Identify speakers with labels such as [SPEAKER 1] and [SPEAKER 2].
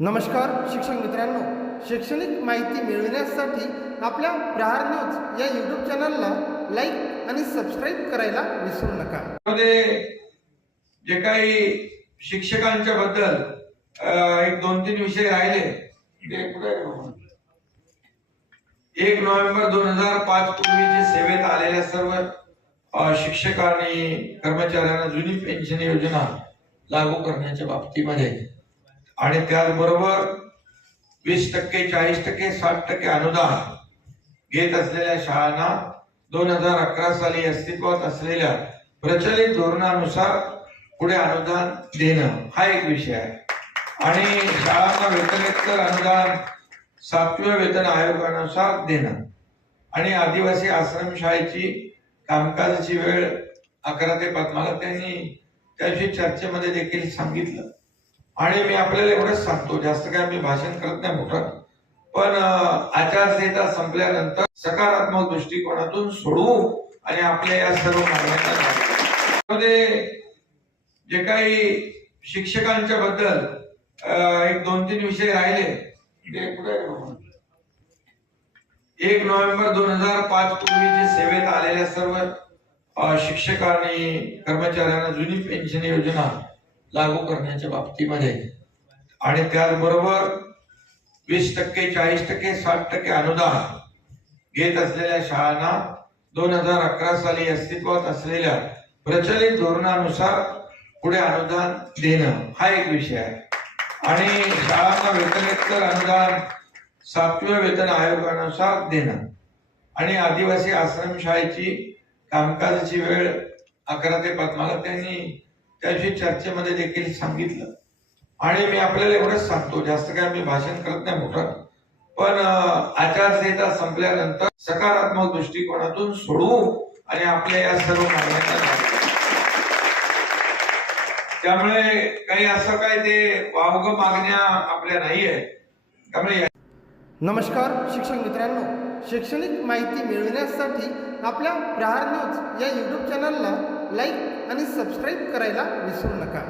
[SPEAKER 1] नमस्कार शिक्षक मित्रांनो. शैक्षणिक माहिती मिळविण्यासाठी आपल्या प्रहार न्यूज या यूट्यूब चॅनलला लाईक आणि सबस्क्राईब करायला विसरू नका.
[SPEAKER 2] मध्ये जे काही शिक्षकांच्या बद्दल एक दोन तीन विषय राहिले. ते कुठे एक नोव्हेंबर दोन हजार पाच पूर्वीचे सेवेत आलेल्या सर्व शिक्षकांनी शिक्षक आणि कर्मचाऱ्यांना जुनी पेन्शन योजना लागू करण्याच्या बाबतीमध्ये आणि त्याचबरोबर वीस टक्के चाळीस टक्के साठ टक्के अनुदान घेत असलेल्या शाळांना दोन हजार अकरा साली अस्तित्वात असलेल्या प्रचलित धोरणानुसार पुढे अनुदान देणं हा एक विषय आहे. आणि शाळांना वेतनेतर अनुदान सातव्या वेतन आयोगानुसार देणं. आणि आदिवासी आश्रम शाळेची कामकाजाची वेळ अकरा ते पाच मला त्यांनी त्याविषयी चर्चेमध्ये देखील सांगितलं. आणि मी आपल्याला एवढंच सांगतो जास्त काय मी भाषण करत नाही मोठं पण आचारसंहिता संपल्यानंतर सकारात्मक दृष्टिकोनातून सोडवू आणि आपल्या या सर्व मागण्यांना जे काही शिक्षकांच्या बद्दल अं, एक दोन तीन विषय राहिले ते कुठे एक नोव्हेंबर दोन हजार पाच पूर्वी जे सेवेत आलेल्या सर्व शिक्षकांनी कर्मचाऱ्यांना जुनी पेन्शन योजना लागू करण्याच्या बाबतीमध्ये. आणि त्याचबरोबर वीस टक्के चाळीस टक्के साठ टक्के अनुदान घेत असलेल्या शाळांना दोन हजार अकरा साली अस्तित्वात असलेल्या प्रचलित धोरणानुसार पुढे अनुदान देणं हा एक विषय आहे. आणि शाळांना वेतनेतर अनुदान सातव्या वेतन आयोगानुसार देणं. आणि आदिवासी आश्रम शाळेची कामकाजाची वेळ अकरा ते पाच मला त्यांनी त्याविषयी चर्चेमध्ये देखील सांगितलं. आणि मी आपल्याला एवढंच सांगतो जास्त काय मी भाषण करत नाही मोठं पण आचारसंहिता संपल्यानंतर सकारात्मक दृष्टिकोनातून सोडवू आणि आपल्या या सर्व मागण्यांना त्यामुळे काही असं काय ते वावग मागण्या आपल्या नाहीये. त्यामुळे या-
[SPEAKER 1] नमस्कार शिक्षक मित्रांनो. शैक्षणिक माहिती मिळविण्यासाठी आपल्या प्रहार न्यूज या यूट्यूब चॅनलला लाईक आणि सबस्क्राईब करायला विसरू नका.